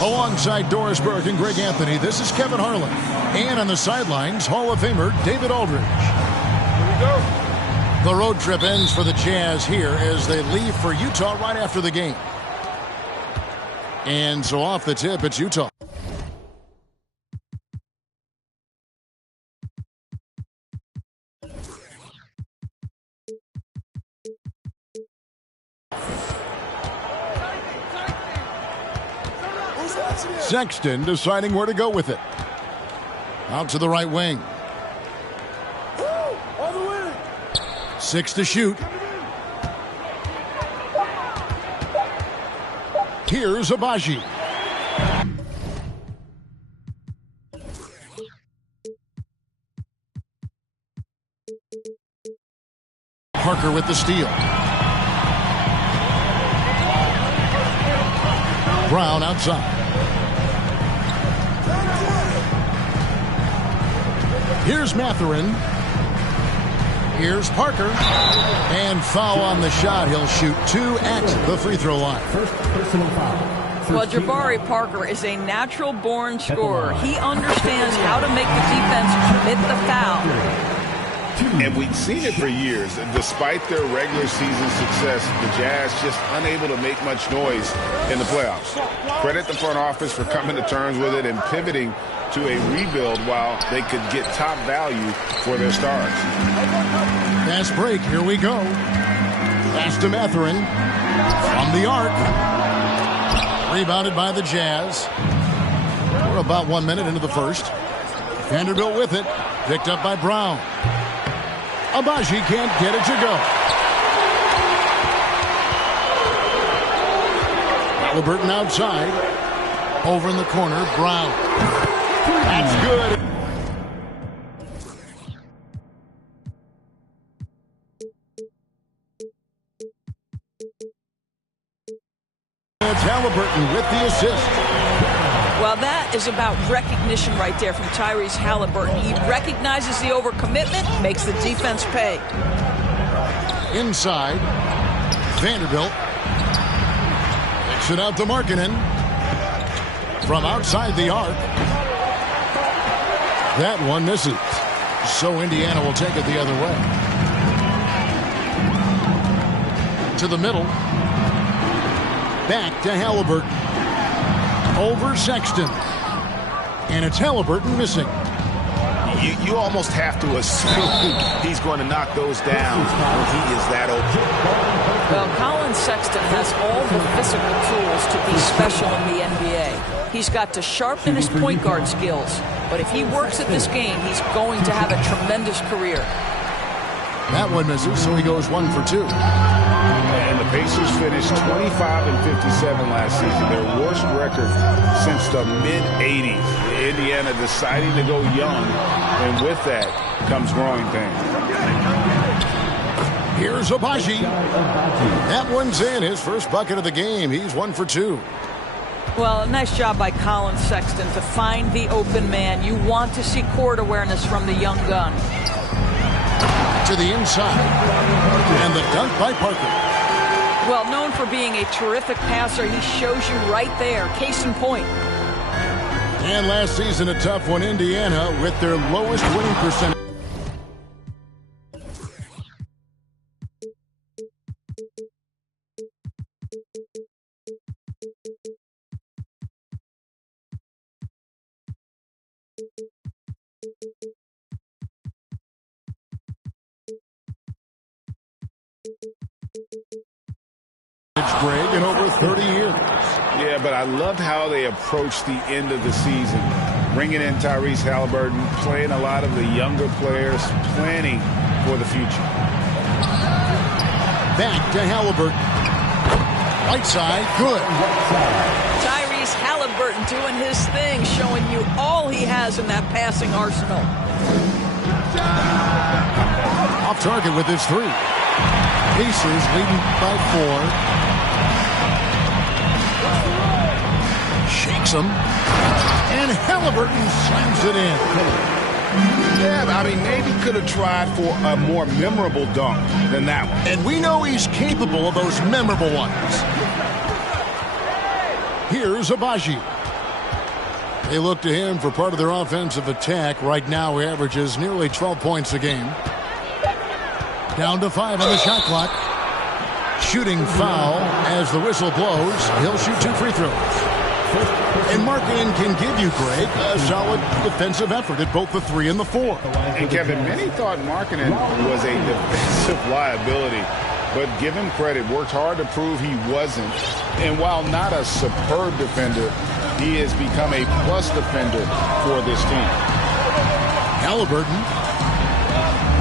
Alongside Doris Burke and Greg Anthony, this is Kevin Harlan. And on the sidelines, Hall of Famer David Aldridge. Here we go. The road trip ends for the Jazz here as they leave for Utah right after the game. And so off the tip, it's Utah. Sexton deciding where to go with it. Out to the right wing. 6 to shoot. Here's Abaji. Parker with the steal. Brown outside. Here's Mathurin. Here's Parker. And foul on the shot. He'll shoot 2 at the free throw line. First personal foul. Well, Jabari Parker is a natural-born scorer. He understands how to make the defense commit the foul. And we've seen it for years. Despite their regular season success, the Jazz just unable to make much noise in the playoffs. Credit the front office for coming to terms with it and pivoting to a rebuild while they could get top value for their stars. Fast break. Here we go. Pass to Mathurin. From the arc. Rebounded by the Jazz. We're about 1 minute into the first. Vanderbilt with it. Picked up by Brown. Abaji can't get it to go. Halliburton outside. Over in the corner, Brown. That's good. It's Halliburton with the assist. Well, that is about recognition right there from Tyrese Halliburton. He recognizes the overcommitment, makes the defense pay. Inside, Vanderbilt kicks it out to Markkanen. From outside the arc. That one misses. So Indiana will take it the other way. To the middle. Back to Halliburton. Over Sexton. And it's Halliburton missing. You almost have to assume he's going to knock those down when he is that open. Well, Colin Sexton has all the physical tools to be special in the NBA. He's got to sharpen his point guard skills. But if he works at this game, he's going to have a tremendous career. That one misses, so he goes 1 for 2. And the Pacers finished 25-57 last season, their worst record since the mid-'80s. Indiana deciding to go young, and with that comes growing pains. Here's Abaji. That one's in, his first bucket of the game. He's 1 for 2. Well, a nice job by Colin Sexton to find the open man. You want to see court awareness from the young gun. To the inside. And the dunk by Parker. Well, known for being a terrific passer, he shows you right there. Case in point. And last season, a tough one, Indiana, with their lowest winning percentage. Greg, in over 30 years. Yeah, but I loved how they approached the end of the season. Bringing in Tyrese Halliburton, playing a lot of the younger players, planning for the future. Back to Halliburton. Right side, good. Tyrese Halliburton doing his thing, showing you all he has in that passing arsenal. Off target with his 3. Pacers leading by 4. Shakes him. And Halliburton slams it in. Yeah, I mean, maybe could have tried for a more memorable dunk than that one. And we know he's capable of those memorable ones. Here's Abaji. They look to him for part of their offensive attack. Right now, he averages nearly 12 points a game. Down to 5 on the shot clock. Shooting foul as the whistle blows. He'll shoot 2 free throws. And Markkanen can give you, Greg, a solid defensive effort at both the 3 and the 4. And Kevin, many thought Markkanen was a defensive liability, but give him credit, worked hard to prove he wasn't. And while not a superb defender, he has become a plus defender for this team. Halliburton.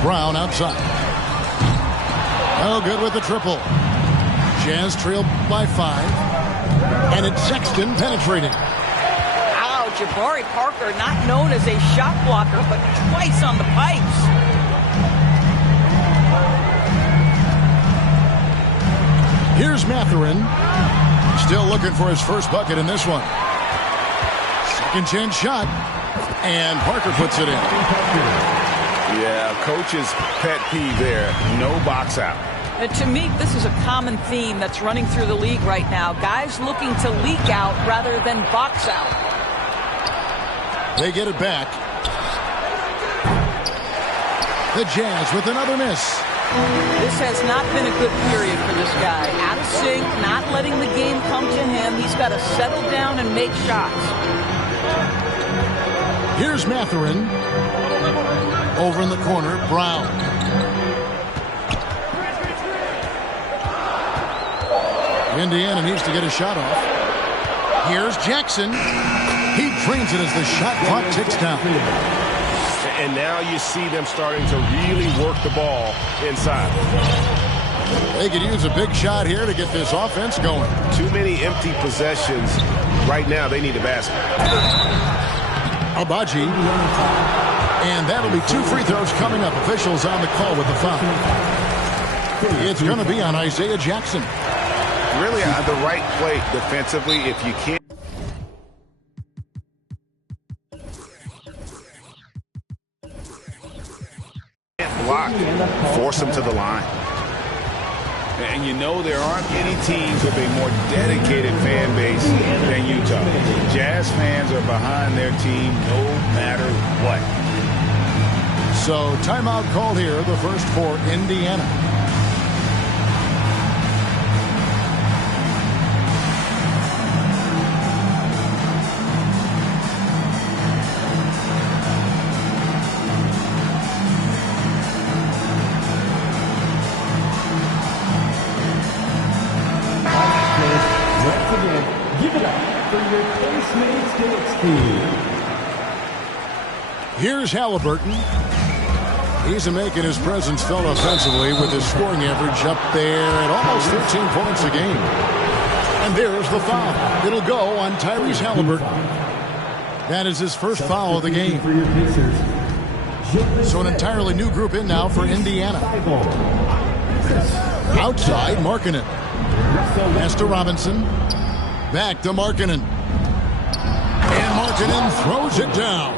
Brown outside. Oh, good with the triple. Jazz trailed by 5. And it's Sexton penetrating. Wow, Jabari Parker, not known as a shot blocker, but twice on the pipes. Here's Mathurin. Still looking for his first bucket in this one. Second chance shot. And Parker puts it in. Yeah, coach's pet peeve there. No box out. To me, this is a common theme that's running through the league right now. Guys looking to leak out rather than box out. They get it back. The Jazz with another miss. This has not been a good period for this guy. Out of sync, not letting the game come to him. He's got to settle down and make shots. Here's Mathurin. Over in the corner, Brown. Indiana needs to get a shot off. Here's Jackson. He drains it as the shot clock ticks down. And now you see them starting to really work the ball inside. They could use a big shot here to get this offense going. Too many empty possessions. Right now, they need a basket. Abaji. And that'll be 2 free throws coming up. Officials on the call with the foul. It's going to be on Isaiah Jackson. Really at the right play defensively if you can't block, force them to the line. And you know there aren't any teams with a more dedicated fan base than Utah. Jazz fans are behind their team no matter what. So timeout called here, the first for Indiana. Here's Halliburton. He's making his presence felt offensively with his scoring average up there at almost 13 points a game. And there's the foul. It'll go on Tyrese Halliburton. That is his first foul of the game. So an entirely new group in now for Indiana. Outside, Markkanen. Pass to Robinson. Back to Markkanen. And Markkanen throws it down.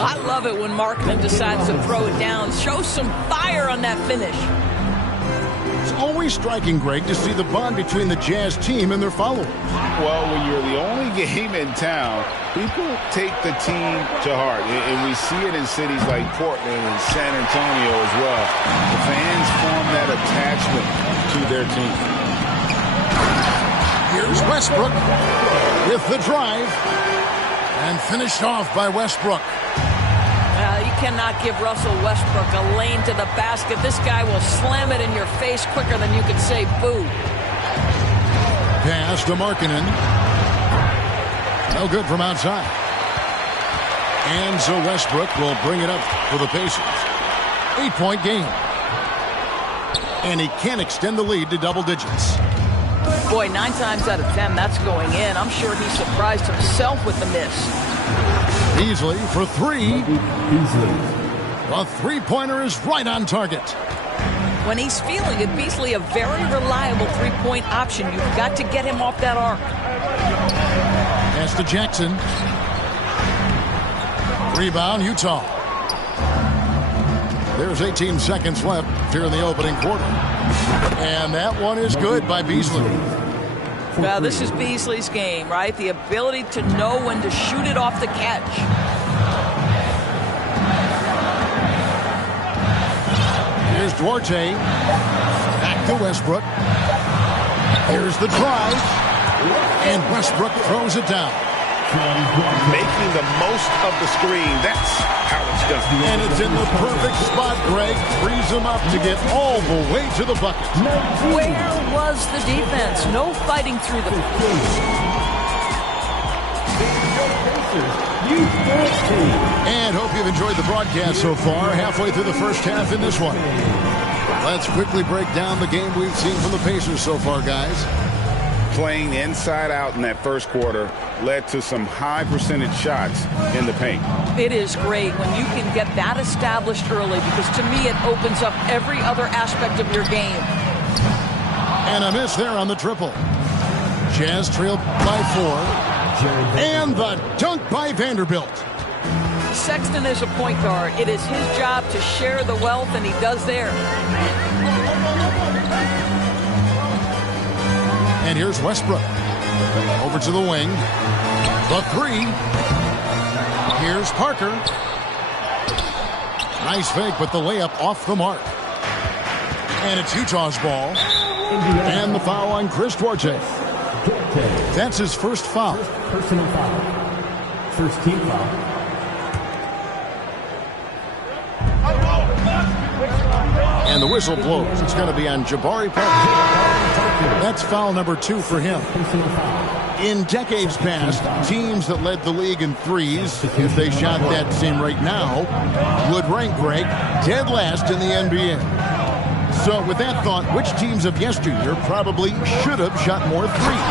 I love it when Markkanen decides to throw it down. Show some fire on that finish. It's always striking, Greg, to see the bond between the Jazz team and their followers. Well, when you're the only game in town, people take the team to heart. And we see it in cities like Portland and San Antonio as well. The fans form that attachment to their team. Here's Westbrook with the drive. And finished off by Westbrook. You cannot give Russell Westbrook a lane to the basket. This guy will slam it in your face quicker than you can say boo. Pass to Markkanen. No good from outside. And so Westbrook will bring it up for the Pacers. 8-point game. And he can extend the lead to double digits. Boy, 9 times out of 10, that's going in. I'm sure he surprised himself with the miss. Beasley for 3. The three-pointer is right on target. When he's feeling it, Beasley a very reliable three-point option. You've got to get him off that arc. Pass to Jackson. Rebound, Utah. There's 18 seconds left here in the opening quarter. And that one is good by Beasley. Well, this is Beasley's game, right? The ability to know when to shoot it off the catch. Here's Duarte. Back to Westbrook. Here's the drive. And Westbrook throws it down. Making the most of the screen. That's how it's done. And it's in the perfect spot, Greg. Frees him up to get all the way to the bucket. Where was the defense? No fighting through the... And hope you've enjoyed the broadcast so far. Halfway through the first half in this one. Let's quickly break down the game we've seen from the Pacers so far, guys. Playing inside out in that first quarter led to some high percentage shots in the paint. It is great when you can get that established early, because to me it opens up every other aspect of your game. And a miss there on the triple. Jazz trailed by 4. And the dunk by Vanderbilt. Sexton is a point guard. It is his job to share the wealth, and he does there. And here's Westbrook. Over to the wing. The 3. Here's Parker. Nice fake, but the layup off the mark. And it's Utah's ball. And the foul on Chris Duarte. That's his first foul. Personal foul. First team foul. And the whistle blows. It's going to be on Jabari Parker. That's foul number 2 for him. In decades past, teams that led the league in threes, if they shot that same rate now, would rank, Greg, dead last in the NBA. So with that thought, which teams of yesteryear probably should have shot more threes?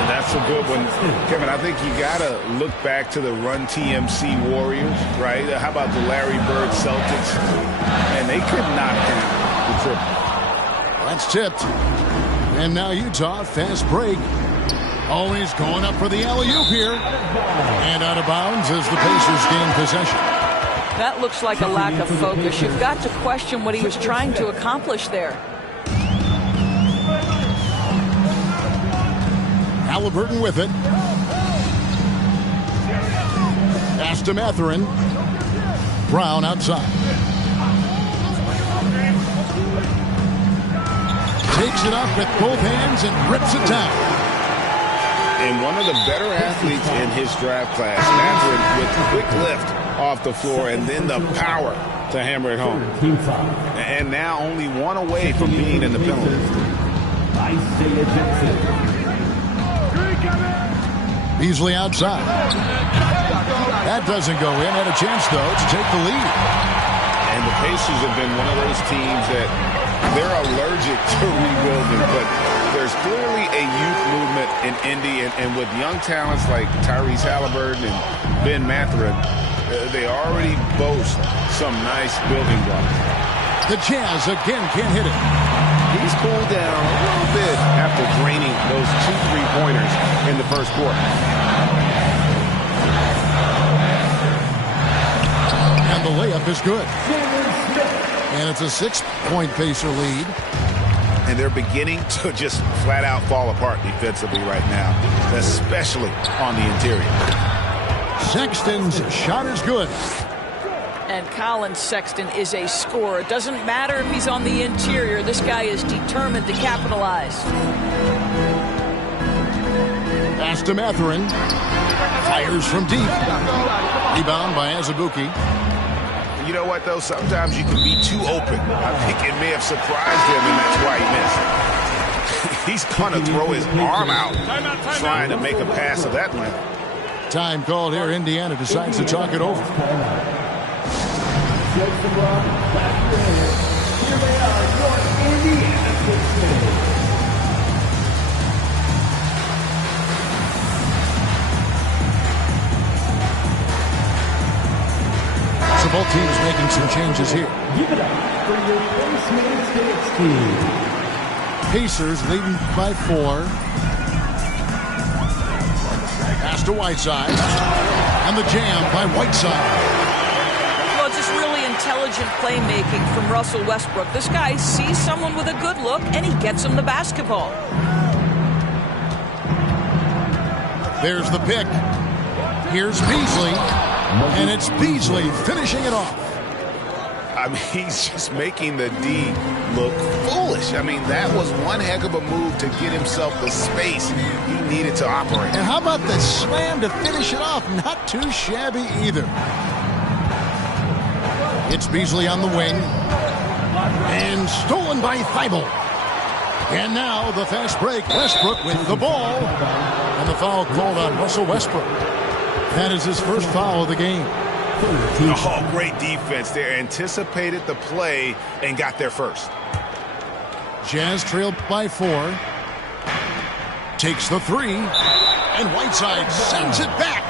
And that's a good one. Kevin, I think you got to look back to the Run TMC Warriors, right? How about the Larry Bird Celtics? And they could knock down the triple. That's tipped. And now Utah, fast break. Always going up for the alley-oop here. And out of bounds as the Pacers gain possession. That looks like a lack of focus. You've got to question what he was trying to accomplish there. Halliburton with it. Pass to Mathurin. Brown outside. Takes it up with both hands and rips it down. And one of the better athletes in his draft class, Mathurin, with quick lift off the floor and then the power to hammer it home. And now only one away from being in the penalty. Beasley outside. That doesn't go in. Had a chance, though, to take the lead. And the Pacers have been one of those teams that they're allergic to rebuilding, but there's clearly a youth movement in Indy, and with young talents like Tyrese Halliburton and Ben Mathurin, they already boast some nice building blocks. The Jazz again can't hit it. He's cooled down a little bit after draining those 2 3-pointers in the first quarter. And the layup is good. And it's a 6-point Pacer lead. And they're beginning to just flat out fall apart defensively right now, especially on the interior. Sexton's shot is good. And Colin Sexton is a scorer. It doesn't matter if he's on the interior. This guy is determined to capitalize. Pass to Mathurin. Fires from deep. Rebound by Azubuike. You know what, though? Sometimes you can be too open. I think it may have surprised him, and that's why he missed. He's going to throw his arm out trying to make a pass of that length. Time called here. Indiana decides to talk it over. Here they are, your Indiana Pacers. So both teams making some changes here. Give it up for your Postmates Phoenix team. Pacers leading by 4. Pass to Whiteside. And the jam by Whiteside. Well, just really intelligent playmaking from Russell Westbrook. This guy sees someone with a good look, and he gets him the basketball. There's the pick. Here's Beasley. And it's Beasley finishing it off. I mean, he's just making the D look foolish. I mean, that was one heck of a move to get himself the space he needed to operate. And how about the slam to finish it off? Not too shabby either. It's Beasley on the wing. And stolen by Thibault. And now the fast break. Westbrook with the ball. And the foul called on Russell Westbrook. That is his first foul of the game. Oh, great defense there. Anticipated the play and got there first. Jazz trailed by 4. Takes the 3. And Whiteside sends it back.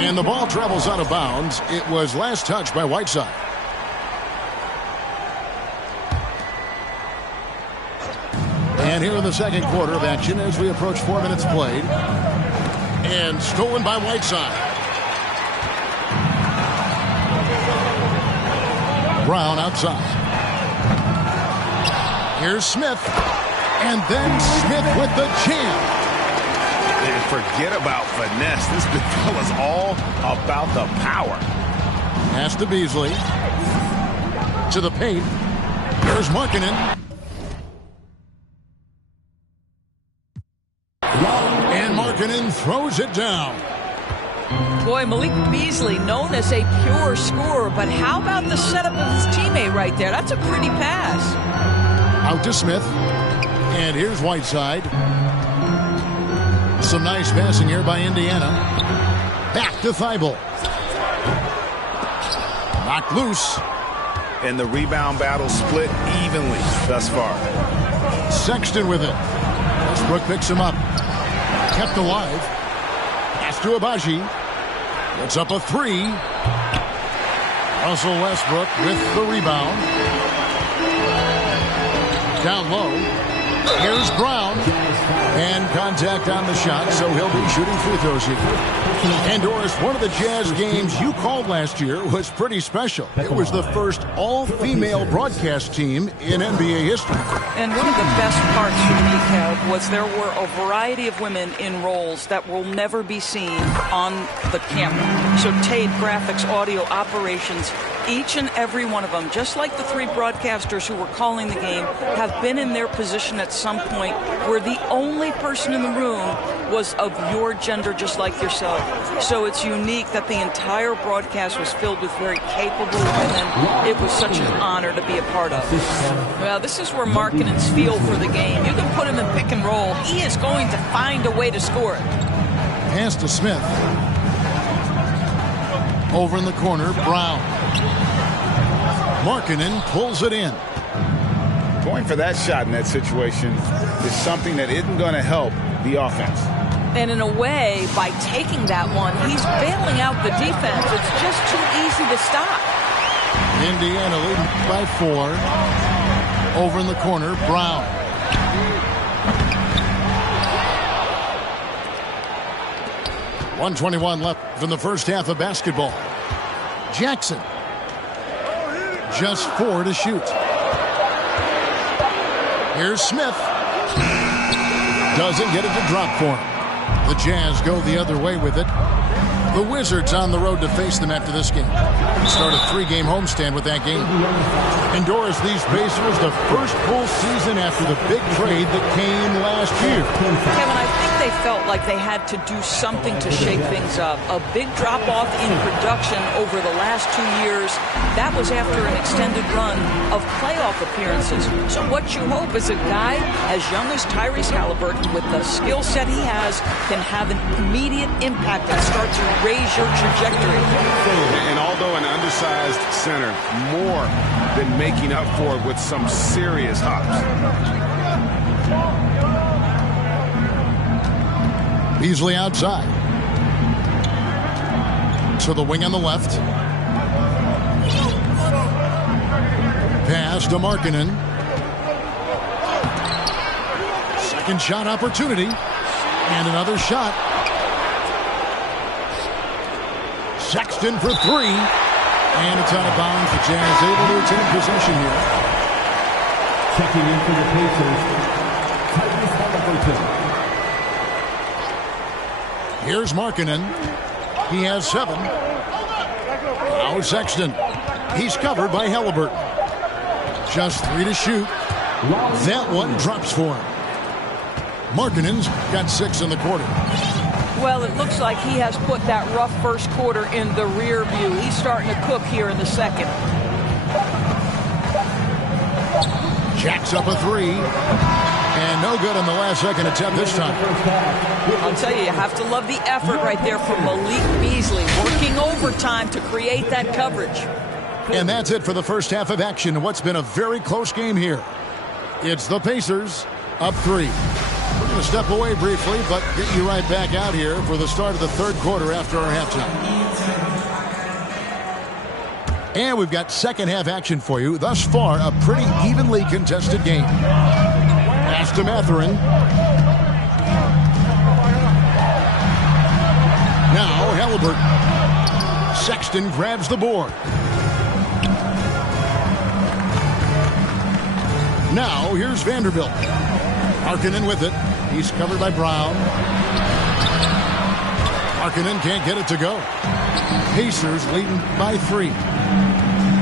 And the ball travels out of bounds. It was last touched by Whiteside. And here in the second quarter of action as we approach 4 minutes played. And stolen by Whiteside. Brown outside. Here's Smith. And then Smith with the jam. And forget about finesse. This fella's all about the power. Pass to Beasley. To the paint. There's Markkanen. And Markkanen throws it down. Boy, Malik Beasley, known as a pure scorer, but how about the setup of his teammate right there? That's a pretty pass. Out to Smith. And here's Whiteside. Some nice passing here by Indiana. Back to Thibault. Knocked loose. And the rebound battle split evenly thus far. Sexton with it. Westbrook picks him up. Kept alive. Pass to Abaji. It's up a 3. Russell Westbrook with the rebound. Down low. Here's Brown. And contact on the shot, so he'll be shooting free throws here. And Doris, one of the Jazz games you called last year was pretty special. It was the first all-female broadcast team in NBA history. And one of the best parts for me, Kev, was there were a variety of women in roles that will never be seen on the camera. So tape, graphics, audio, operations, each and every one of them, just like the 3 broadcasters who were calling the game, have been in their position at some point where the only person in the room was of your gender, just like yourself. So it's unique that the entire broadcast was filled with very capable women. It was such an honor to be a part of. Well, this is where Markkanen's feel for the game. You can put him in pick and roll. He is going to find a way to score it. Pass to Smith. Over in the corner, Brown. Markkanen pulls it in. Going for that shot in that situation is something that isn't going to help the offense. And in a way, by taking that one, he's bailing out the defense. It's just too easy to stop. Indiana leading by 4. Over in the corner, Brown. .121 left in the first half of basketball. Jackson. Just 4 to shoot. Here's Smith. Doesn't get it to drop for him. The Jazz go the other way with it. The Wizards on the road to face them after this game. Start a 3-game homestand with that game. Endorse these Pacers the first full season after the big trade that came last year. Kevin, I think they felt like they had to do something to shake things up. A big drop-off in production over the last 2 years. That was after an extended run of playoff appearances. So what you hope is a guy as young as Tyrese Haliburton, with the skill set he has, can have an immediate impact and start to raise your trajectory. And although an undersized center, more than making up for it with some serious hops. Beasley outside. To the wing on the left. Pass to Markkanen. Second shot opportunity. And another shot. Sexton for 3. And it's out of bounds. The Jazz able to retain possession here. Checking in for the Pacers, Tyrese Haliburton. Here's Markkanen. He has 7. Now Sexton. He's covered by Haliburton. Just 3 to shoot. That one drops for him. Markkanen's got 6 in the quarter. Well, it looks like he has put that rough first quarter in the rear view. He's starting to cook here in the second. Jacks up a 3. And no good on the last second attempt this time. I'll tell you, you have to love the effort right there from Malik Beasley, working overtime to create that coverage. And that's it for the first half of action in what's been a very close game here. It's the Pacers up 3. We're going to step away briefly, but get you right back out here for the start of the third quarter after our halftime. And we've got second half action for you. Thus far, a pretty evenly contested game. Pass to Mathurin. Now Haliburton. Sexton grabs the board. Now here's Vanderbilt. Markkanen with it. He's covered by Brown. Markkanen can't get it to go. Pacers leading by 3.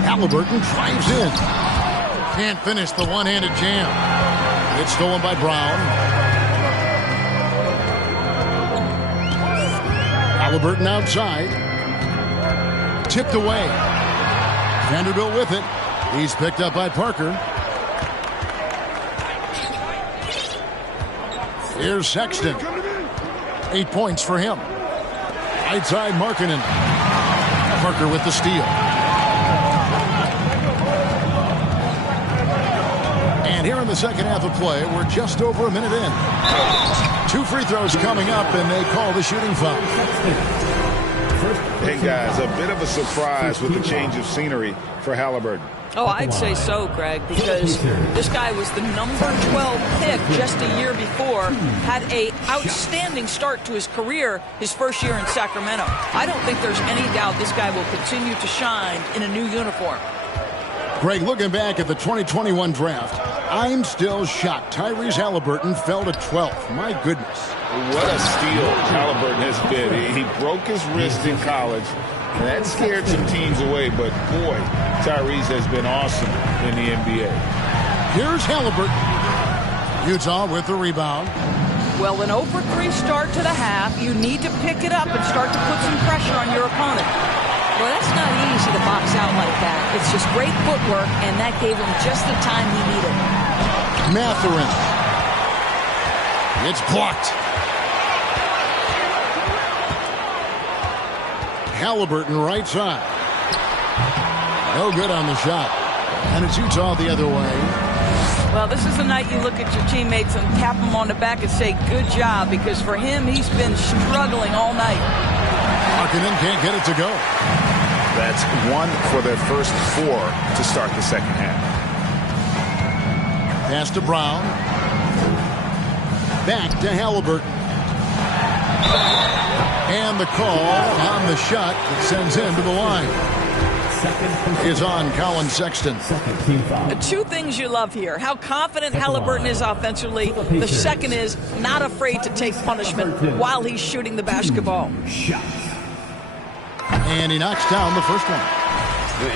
Haliburton drives in. Can't finish the one-handed jam. It's stolen by Brown. Haliburton outside. Tipped away. Vanderbilt with it. He's picked up by Parker. Here's Sexton. 8 points for him. Right side Markkanen. Parker with the steal. And here in the second half of play, we're just over a minute in. 2 free throws coming up, and they call the shooting foul. Hey, guys, a bit of a surprise with the change of scenery for Haliburton. Oh, I'd say so, Greg, because this guy was the number 12 pick just a year before, had an outstanding start to his career his first year in Sacramento. I don't think there's any doubt this guy will continue to shine in a new uniform. Greg, looking back at the 2021 draft, I'm still shocked Tyrese Haliburton fell to 12th. My goodness. What a steal Haliburton has been. He broke his wrist in college, and that scared some teams away, but boy, Tyrese has been awesome in the NBA. Here's Haliburton. Utah with the rebound. Well, an 0-for-3 start to the half. You need to pick it up and start to put some pressure on your opponent. Well, that's not easy to box out like that. It's just great footwork, and that gave him just the time he needed. Mathurin. It's blocked. Halliburton right side. No good on the shot. And it's Utah the other way. Well, this is the night you look at your teammates and tap them on the back and say, good job, because for him, he's been struggling all night. Markkanen can't get it to go. That's 1 for their first 4 to start the second half. Pass to Brown. Back to Halliburton. And the call on the shot that sends him to the line is on Colin Sexton. Two things you love here. How confident Halliburton is offensively. The second is not afraid to take punishment while he's shooting the basketball. And he knocks down the first one.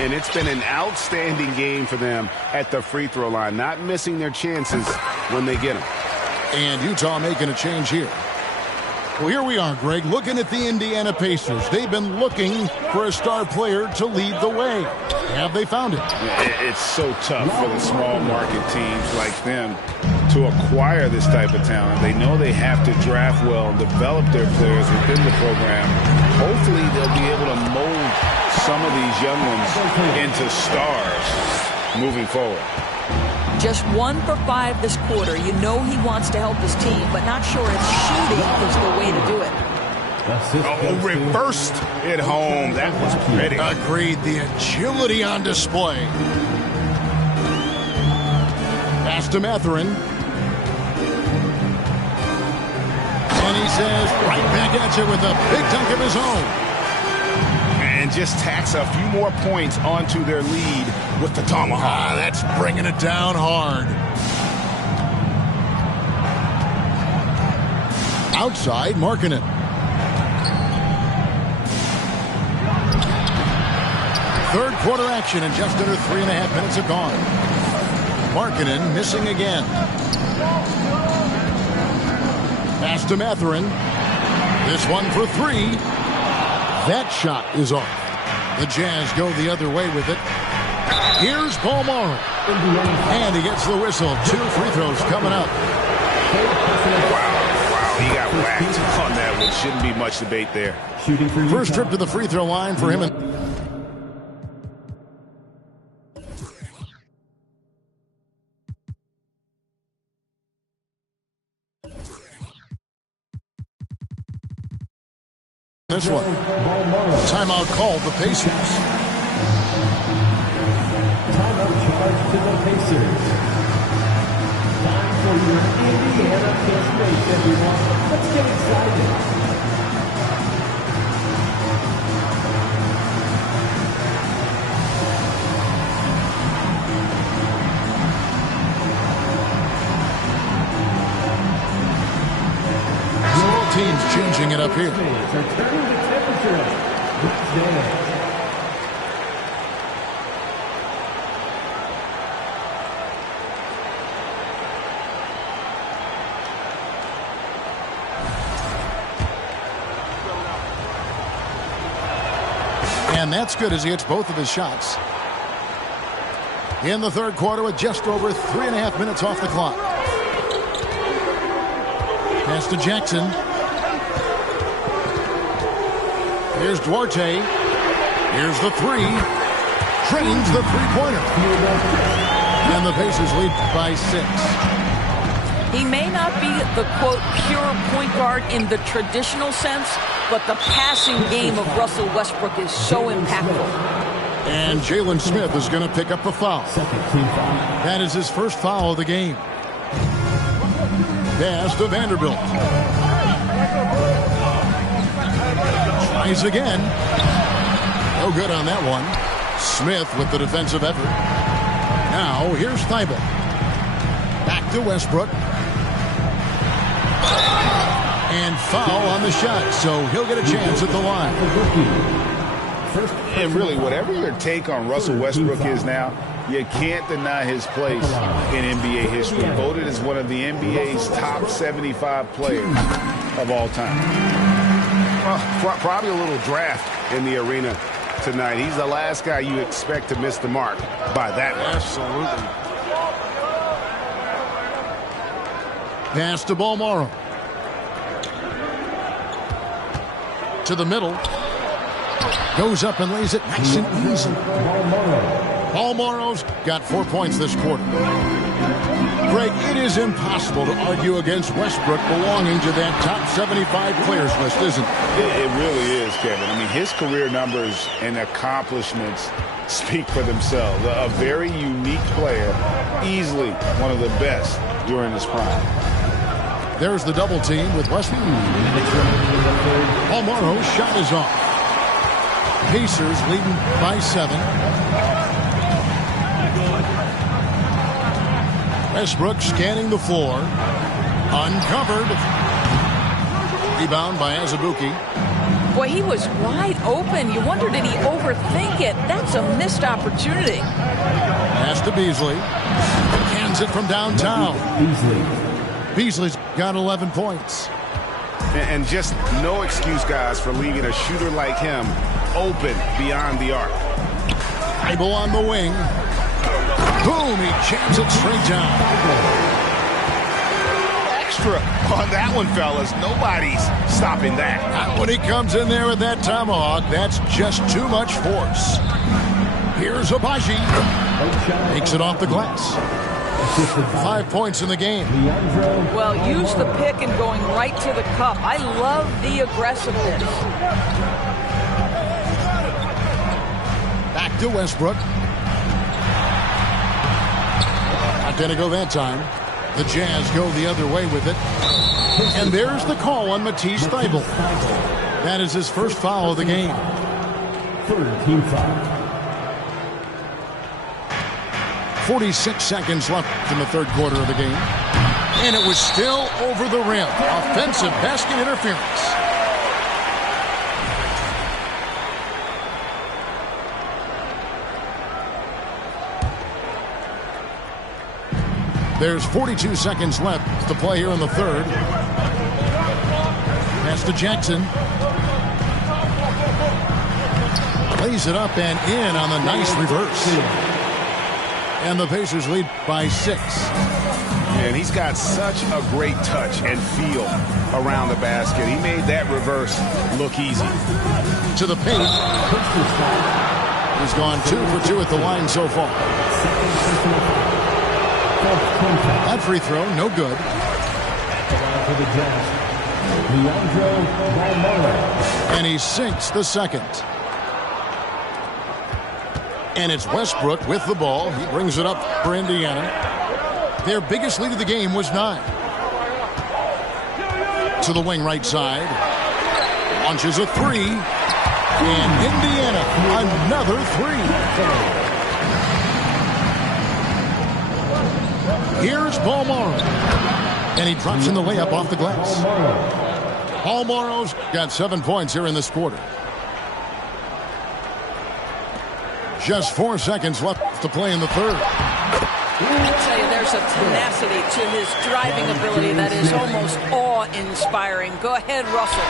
And it's been an outstanding game for them at the free throw line, not missing their chances when they get them. And Utah making a change here. Well, here we are, Greg, looking at the Indiana Pacers. They've been looking for a star player to lead the way. Have they found it? It's so tough for the small market teams like them to acquire this type of talent. They know they have to draft well and develop their players within the program. Hopefully they'll be able to mold some of these young ones into stars moving forward. Just 1 for 5 this quarter. You know he wants to help his team, but not sure if shooting is the way to do it. Oh, reversed it home. That was pretty. Agreed. The agility on display. Pass to Mathurin. And he says, right back at you with a big dunk of his own. And just tacks a few more points onto their lead with the tomahawk. That's bringing it down hard. Outside, Markkanen. Third quarter action, and just under 3.5 minutes have gone. Markkanen missing again. Pass to Mathurin. This one for 3. That shot is off. The Jazz go the other way with it. Here's Paul Morrow. And he gets the whistle. 2 free throws coming up. Wow, he got whacked on that one. Shouldn't be much debate there. First trip to the free throw line for him. This one. Timeout called the Pacers. Timeout charge to the Pacers. Time for your Indiana Pacers, everyone. Let's get excited. Teams changing it up here. Are turning the temperature up. And that's good as he hits both of his shots. In the third quarter with just over 3.5 minutes off the clock. Pass to Jackson. Here's Duarte. Here's the 3. Drains the three-pointer. And the Pacers lead by 6. He may not be the, quote, pure point guard in the traditional sense, but the passing game of Russell Westbrook is so impactful. And Jalen Smith is going to pick up the foul. That is his first foul of the game. Pass to Vanderbilt. Tries again. No good on that one. Smith with the defensive effort. Now here's Thibault. Back to Westbrook. And foul on the shot, so he'll get a chance at the line. And really, whatever your take on Russell Westbrook is now, you can't deny his place in NBA history. Voted as one of the NBA's top 75 players of all time. Well, probably a little draft in the arena tonight. He's the last guy you expect to miss the mark by that much. Absolutely. Pass to Bolmaro. To the middle. Goes up and lays it nice and easy. Paul Morrow's got 4 points this quarter. Greg, it is impossible to argue against Westbrook belonging to that top 75 players list, isn't it? It really is, Kevin. I mean, his career numbers and accomplishments speak for themselves. A very unique player, easily one of the best during his prime. There's the double team with Westbrook. Paul Morrow's shot is off. Pacers leading by 7. Westbrook scanning the floor. Uncovered. Rebound by Azubuike. Boy, he was wide open. You wonder, did he overthink it? That's a missed opportunity. Pass to Beasley. Cans it from downtown. Beasley's got 11 points. And just no excuse, guys, for leaving a shooter like him open beyond the arc. Ibo on the wing. Boom, he jams it straight down. Extra on that one, fellas. Nobody's stopping that. When he comes in there with that tomahawk, that's just too much force. Here's Abaji. Takes it off the glass. 5 points in the game. Well, use the pick and going right to the cup. I love the aggressiveness. Back to Westbrook. Not going to go that time. The Jazz go the other way with it. And there's the call on Matisse Thybulle. That is his first foul of the game. Third team foul. 46 seconds left in the third quarter of the game. And it was still over the rim. Offensive basket interference. There's 42 seconds left to play here in the third. Pass to Jackson. Lays it up and in on the nice reverse. And the Pacers lead by 6. And he's got such a great touch and feel around the basket. He made that reverse look easy. To the paint. He's gone 2 for 2 at the line so far. That free throw, no good. And he sinks the second. And it's Westbrook with the ball. He brings it up for Indiana. Their biggest lead of the game was 9. To the wing right side. Launches a 3. And Indiana, another 3. Here's Paul Morrow. And he drops in the layup off the glass. Paul Morrow's got 7 points here in this quarter. Just 4 seconds left to play in the third. I'll tell you, there's a tenacity to his driving ability that is almost awe-inspiring. Go ahead, Russell.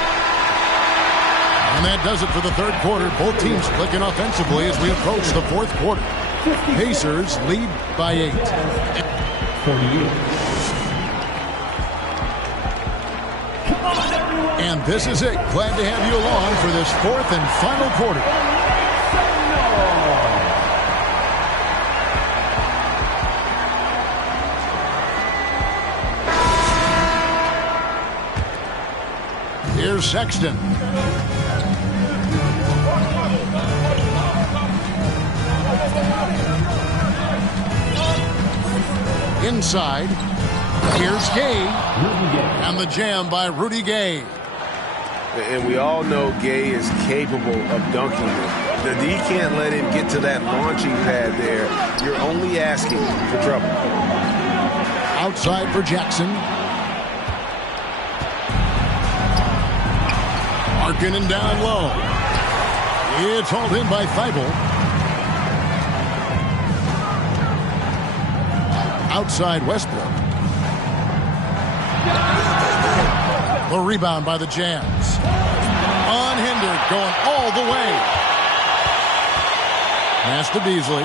And that does it for the third quarter. Both teams clicking offensively as we approach the fourth quarter. Pacers lead by 8. And this is it. Glad to have you along for this fourth and final quarter. Here's Sexton. Inside. Here's Gay. And the jam by Rudy Gay. And we all know Gay is capable of dunking it. The D can't let him get to that launching pad there. You're only asking for trouble. Outside for Jackson. Markkanen down low. It's hauled in by Thybulle. Outside Westbrook. The rebound by the Jazz. Unhindered, going all the way. Pass to Beasley.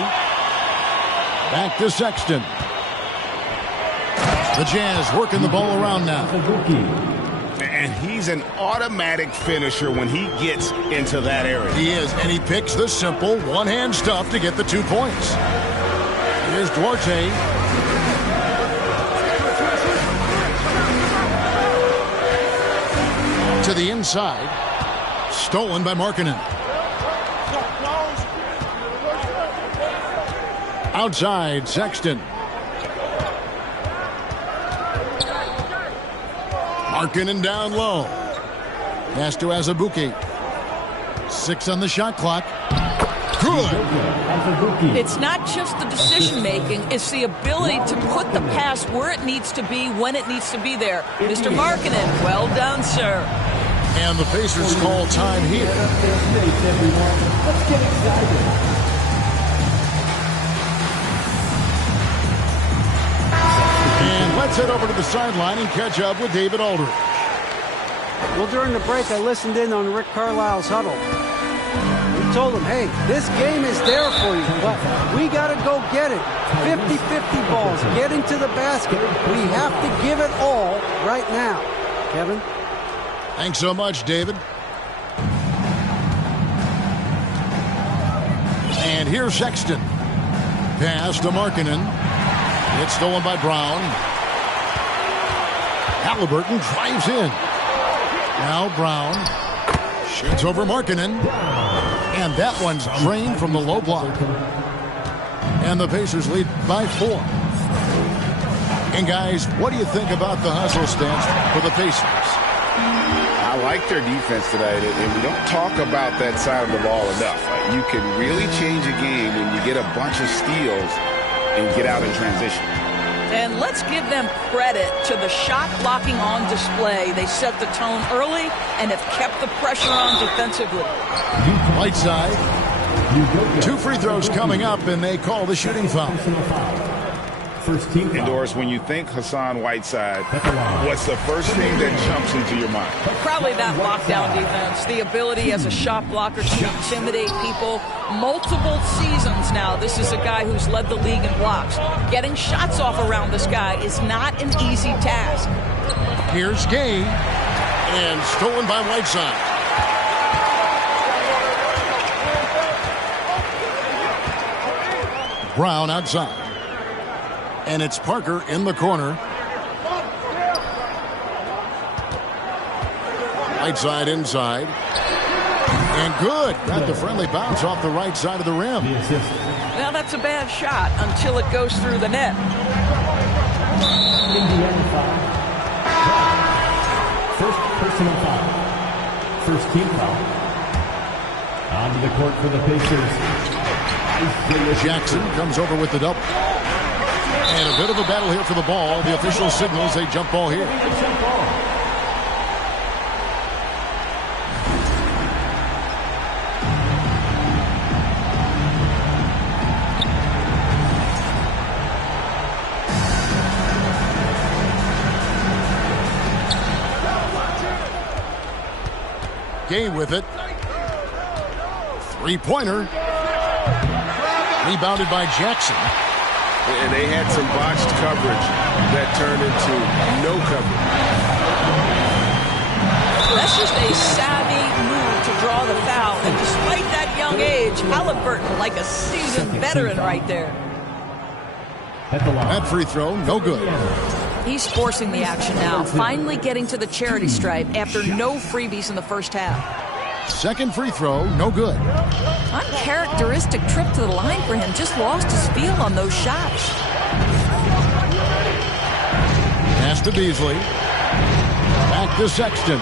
Back to Sexton. The Jazz working the ball around now. And he's an automatic finisher when he gets into that area. He is, and he picks the simple one-hand stuff to get the 2 points. Here's Duarte. To the inside. Stolen by Markkanen. Outside, Sexton. Markkanen down low. Pass to Azubuike. 6 on the shot clock. Good. It's not just the decision-making. It's the ability to put the pass where it needs to be, when it needs to be there. Mr. Markkanen, well done, sir. And the Pacers call time here. Let's get excited. And let's head over to the sideline and catch up with David Aldridge. Well, during the break, I listened in on Rick Carlisle's huddle. We told him, hey, this game is there for you, but we got to go get it. 50-50 balls, getting to the basket. We have to give it all right now. Kevin? Thanks so much, David. And here's Sexton. Pass to Markkanen. It's stolen by Brown. Halliburton drives in. Now Brown shoots over Markkanen. And that one's drained from the low block. And the Pacers lead by 4. And guys, what do you think about the hustle stance for the Pacers? I like their defense tonight, and we don't talk about that side of the ball enough. You can really change a game when you get a bunch of steals and get out in transition. And let's give them credit to the shot blocking on display. They set the tone early and have kept the pressure on defensively. Right side. 2 free throws coming up, and they call the shooting foul. First team foul. And Doris, when you think Hassan Whiteside, what's the first thing that jumps into your mind? Probably that lockdown defense, the ability as a shot blocker to intimidate people. Multiple seasons now, this is a guy who's led the league in blocks. Getting shots off around this guy is not an easy task. Here's Gay, and stolen by Whiteside. Brown outside. And it's Parker in the corner. Whiteside inside. And good. Got the friendly bounce off the right side of the rim. Now that's a bad shot until it goes through the net. Indiana foul. First personal foul. First team foul. Onto the court for the Pacers. Jackson comes over with the double. And a bit of a battle here for the ball. The official signals a jump ball here. Gay with it. Three-pointer. Rebounded by Jackson. And they had some botched coverage that turned into no coverage. That's just a savvy move to draw the foul. And despite that young age, Halliburton like a seasoned veteran right there. That free throw, no good. He's forcing the action now, finally getting to the charity stripe after no freebies in the first half. Second free throw, no good. Uncharacteristic trip to the line for him. Just lost his feel on those shots. Pass to Beasley. Back to Sexton.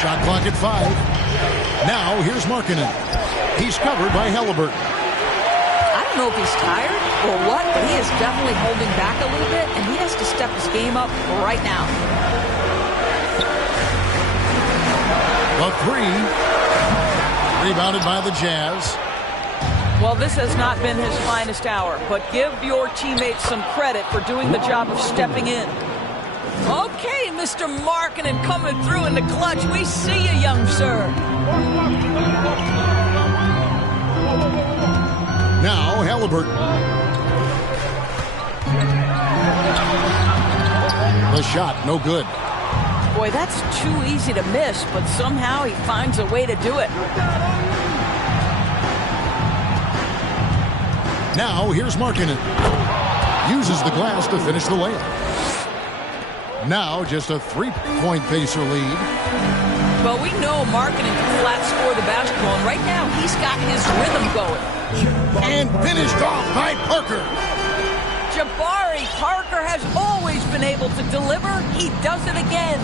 Shot clock at 5. Now here's Markkanen. He's covered by Halliburton. I don't know if he's tired or what, but he is definitely holding back a little bit, and he has to step his game up right now. A 3. Rebounded by the Jazz. Well, this has not been his finest hour, but give your teammates some credit for doing the job of stepping in. Okay, Mr. Markkanen coming through in the clutch. We see you, young sir. Now Halliburton. The shot, no good. Boy, that's too easy to miss, but somehow he finds a way to do it. Now, here's Markkanen. Uses the glass to finish the layup. Now, just a 3-point Pacer lead. Well, we know Markkanen can flat score the basketball, and right now he's got his rhythm going. And finished off by Parker. Jabari Parker has always been able to deliver. He does it again.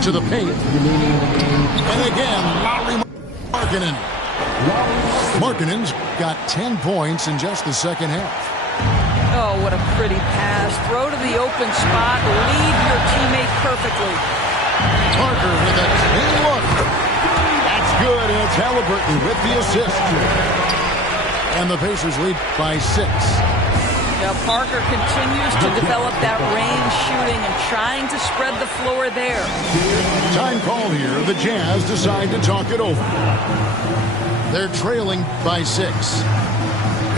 To the paint. And again, Lauri Markkanen. Markkanen's got 10 points in just the second half. Oh, what a pretty pass. Throw to the open spot. Lead your teammate perfectly. Parker with a clean look. That's good, and it's Halliburton with the assist. And the Pacers lead by 6. Now Parker continues to develop that range shooting and trying to spread the floor there. Time call here. The Jazz decide to talk it over. They're trailing by 6.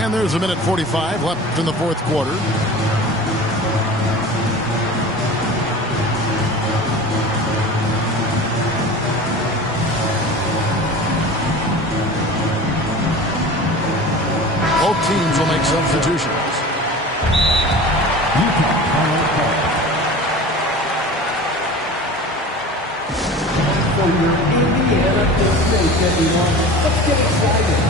And there's a minute 45 left in the fourth quarter. Both teams will make substitutions. For your Indiana State, everyone. Let's get excited.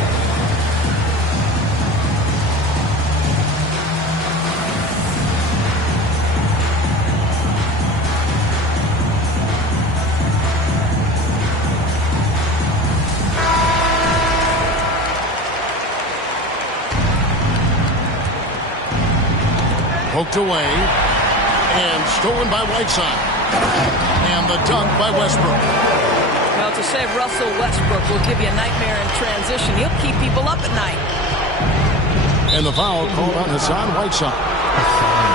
Poked away and stolen by Whiteside. And the dunk by Westbrook. Well, to say Russell Westbrook will give you a nightmare in transition, he'll keep people up at night. And the foul called on Hassan Whiteside.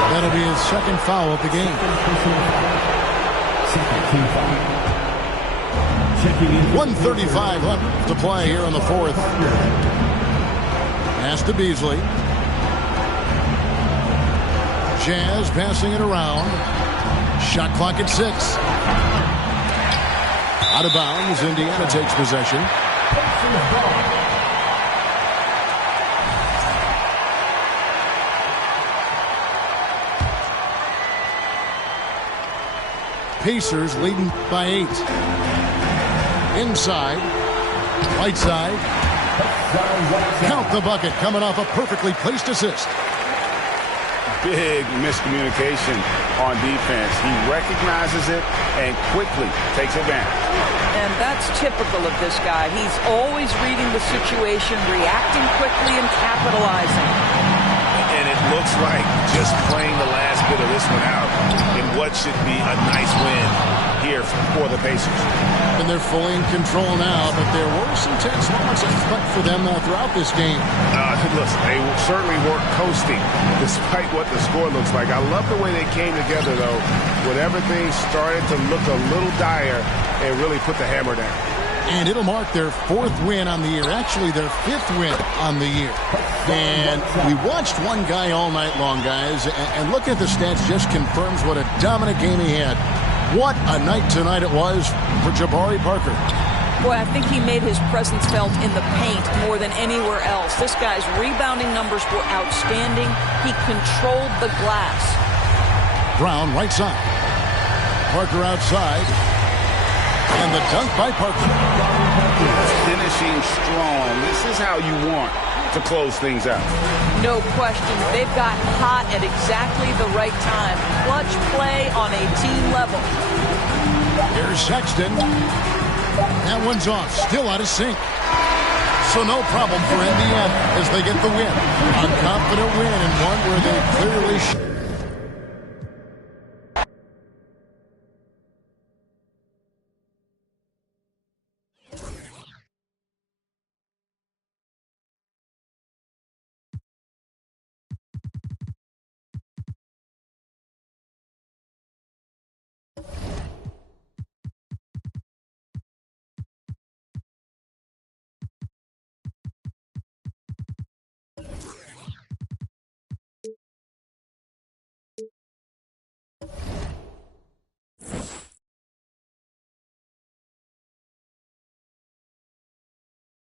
That'll be his second foul of the game. 1:35 left to play here in the fourth. Pass to Beasley. Jazz passing it around. Shot clock at 6. Out of bounds. Indiana takes possession. Pacers leading by 8. Inside. Whiteside. Count the bucket coming off a perfectly placed assist. Big miscommunication on defense. He recognizes it and quickly takes advantage. And that's typical of this guy. He's always reading the situation, reacting quickly, and capitalizing. And it looks like just playing the last bit of this one out in what should be a nice win here for the Pacers. And they're fully in control now, but there were some tense moments for them throughout this game. Listen, they certainly weren't coasting despite what the score looks like. I love the way they came together, though, when everything started to look a little dire and really put the hammer down. And it'll mark their 4th win on the year, actually their 5th win on the year. And we watched one guy all night long, guys, and looking at the stats just confirms what a dominant game he had. What a night tonight it was for Jabari Parker. Boy, I think he made his presence felt in the paint more than anywhere else. This guy's rebounding numbers were outstanding. He controlled the glass. Brown right side. Parker outside. And the dunk by Parker. Finishing strong. This is how you want to close things out. No question. They've got hot at exactly the right time. Clutch play on a team level. Here's Sexton. That one's off. Still out of sync. So no problem for Indiana as they get the win. A confident win and one where they clearly